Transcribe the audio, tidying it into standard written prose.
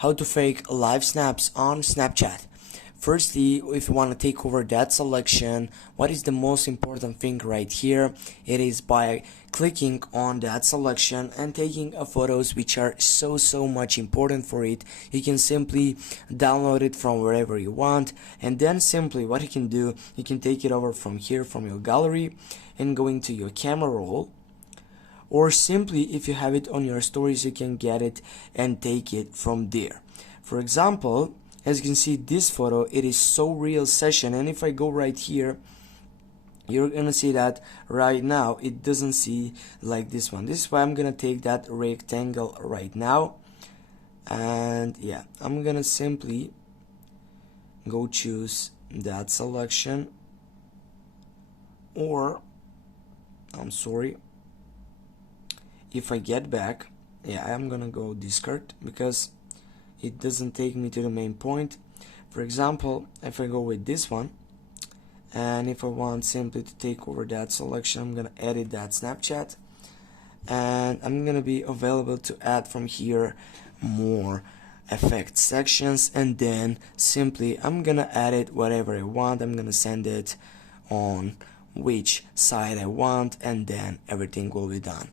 How to fake live snaps on Snapchat. Firstly, if you want to take over that selection, what is the most important thing right here? It is by clicking on that selection and taking photos which are so much important for it. You can simply download it from wherever you want, and then simply what you can do, you can take it over from here from your gallery and going to your camera roll, or simply if you have it on your stories you can get it and take it from there. For example, as you can see this photo, it is so real session, and if I go right here you're gonna see that right now it doesn't see like this one. This is why I'm gonna take that rectangle right now, and yeah, I'm gonna simply go choose that selection, or I'm sorry, if I get back, yeah, I'm gonna go discard because it doesn't take me to the main point. For example, if I go with this one, and if I want simply to take over that selection, I'm gonna edit that Snapchat, and I'm gonna be available to add from here more effect sections, and then simply I'm gonna add it whatever I want. I'm gonna send it on which side I want, and then everything will be done.